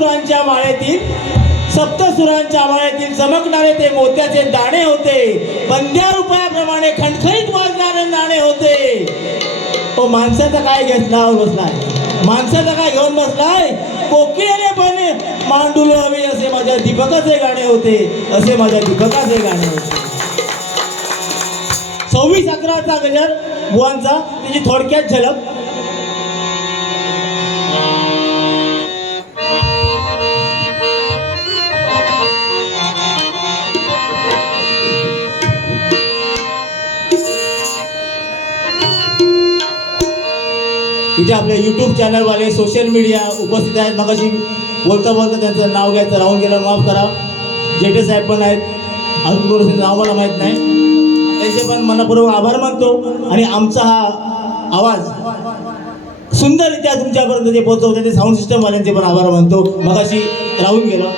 सप्तसुरांच्या माळेतील सप्तसुरांच्या माळेतील चमकणारे ते मोत्याचे दाणे होते. पंध्या रुपयाप्रमाणे खणखणीत वाजणारे दाणे होते. ओ माणसाचा काय घेतला हो बसलाय? माणसाचा काय घेऊन बसलाय? कोकिळेने पण मांडुल हवे असे माझ्या दीपकाचे गाणे होते. असे माझ्या दीपकाचे गाणे होते. सव्वीस अकराचा गजर बुवांचा त्याची थोडक्यात झलक. इथे आपले युट्यूब चॅनलवाले सोशल मीडिया उपस्थित आहेत. मगाशी बोलता बोलता त्यांचं नाव घ्यायचं राहून गेलं माफ करा. जेठे साहेब पण आहेत. अजून कोणाचं नाव मला माहीत नाही. त्यांचे पण मनापूर्वक आभार मानतो. आणि आमचा हा आवाज सुंदररित्या तुमच्यापर्यंत जे पोहोचवते ते साऊंड सिस्टमवाल्यांचे पण आभार मानतो. मगाशी राहून गेलं.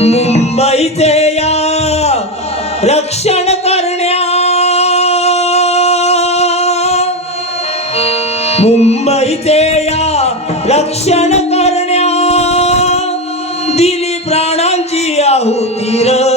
मुंबईचे या रक्षण मुंबईचे या रक्षण करण्या. दिली प्राणांची आहुती र.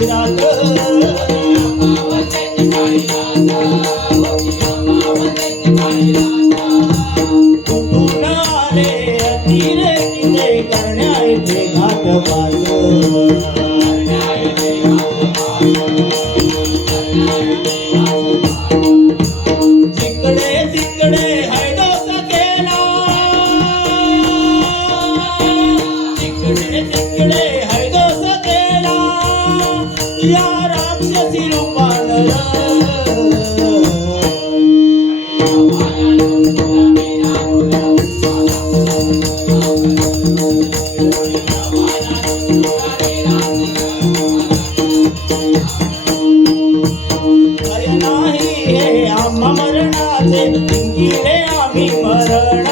मीरा मरणाचे इंगिले आम्ही मरण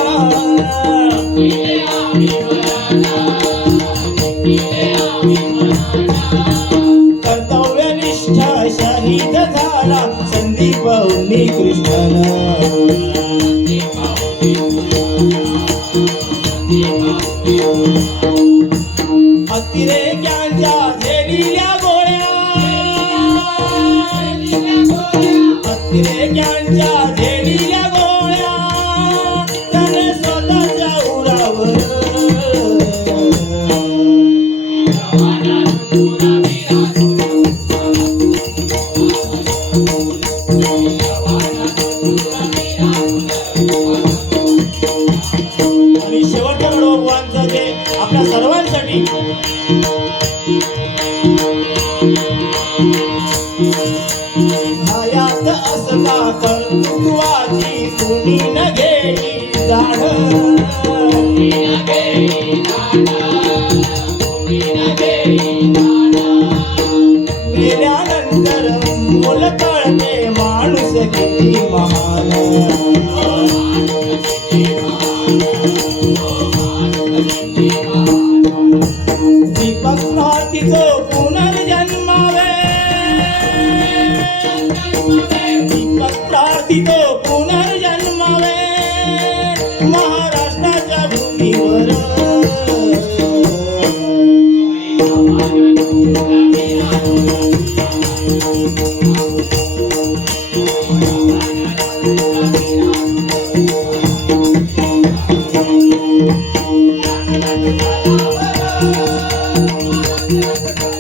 कर्तव्यनिष्ठ शहीद झाला. संदीप कृष्ण अतिरेक्यांच्या झेलिल्या गोळ्या अतिरेक्यांच्या झेलिल्या Mira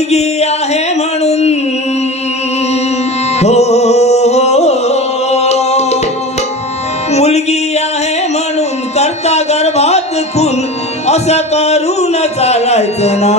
मुलगी आहे म्हणून. हो, हो, हो मुलगी आहे म्हणून करता गर्भात खून. असं करून चालायचं ना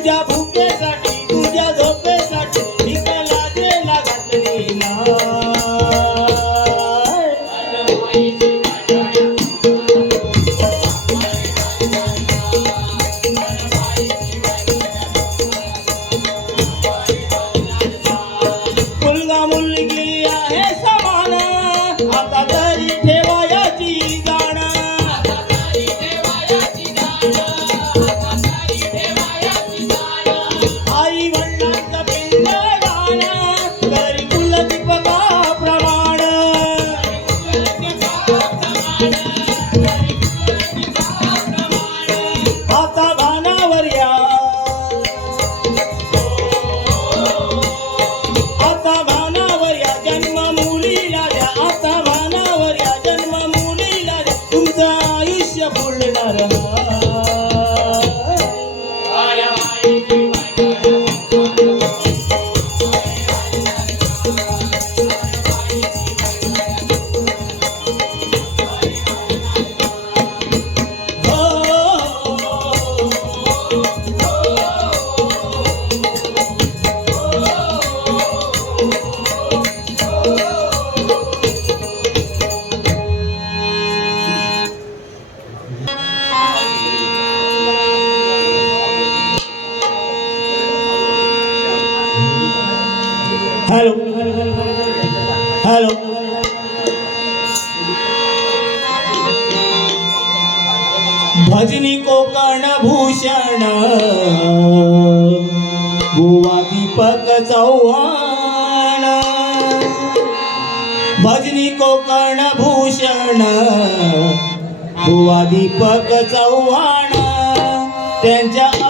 যাবো हॅलो. हॅलो. भजनी कोकण भूषण. बुवा दीपक चव्हाण. भजनी कोकण भूषण. बुवा दीपक चव्हाण. त्यांच्या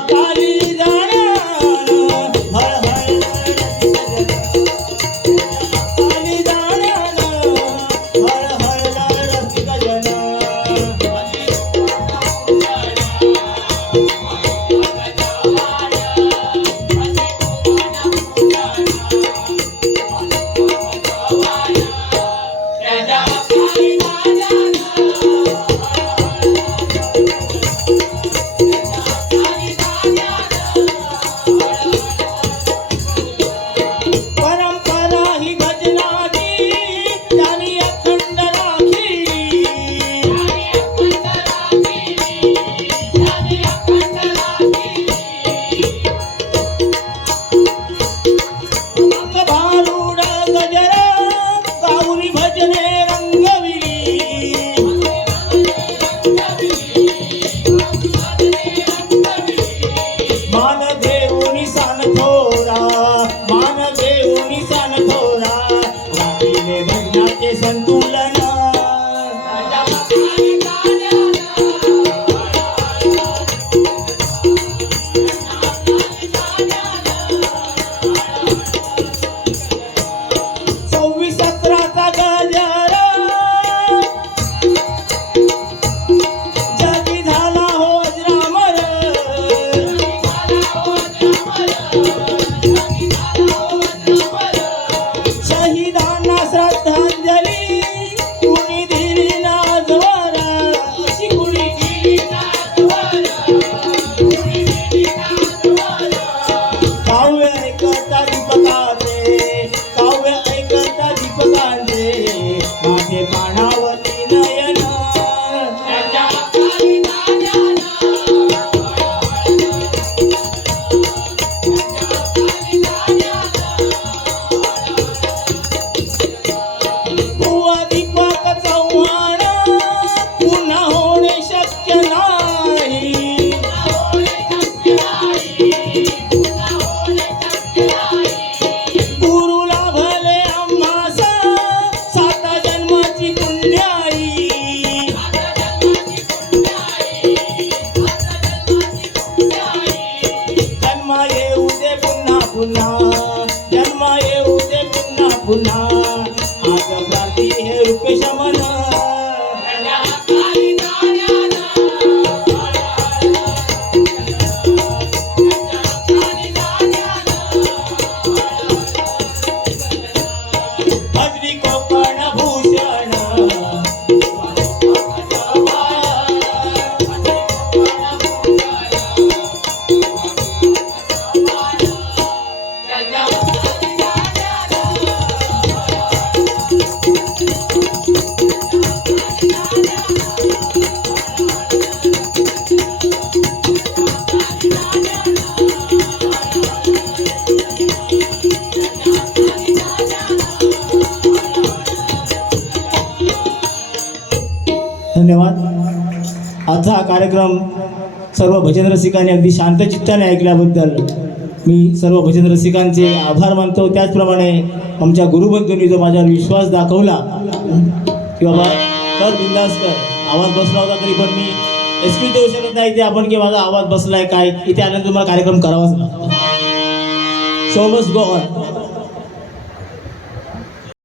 ng tulad कार्यक्रम सर्व भजन रसिकांनी अगदी शांत चित्ताने ऐकल्याबद्दल मी सर्व भजन रसिकांचे आभार मानतो. त्याचप्रमाणे आमच्या गुरुबंधूंनी जो माझ्यावर विश्वास दाखवला की बाबा कर बिंदास कर. आवाज बसला होता तरी पण मी एक्सक्यूज देऊ शकत नाही. ते आपण की माझा आवाज बसलाय काय? इथे आल्यानंतर मला कार्यक्रम करावाच लागतो. So must go on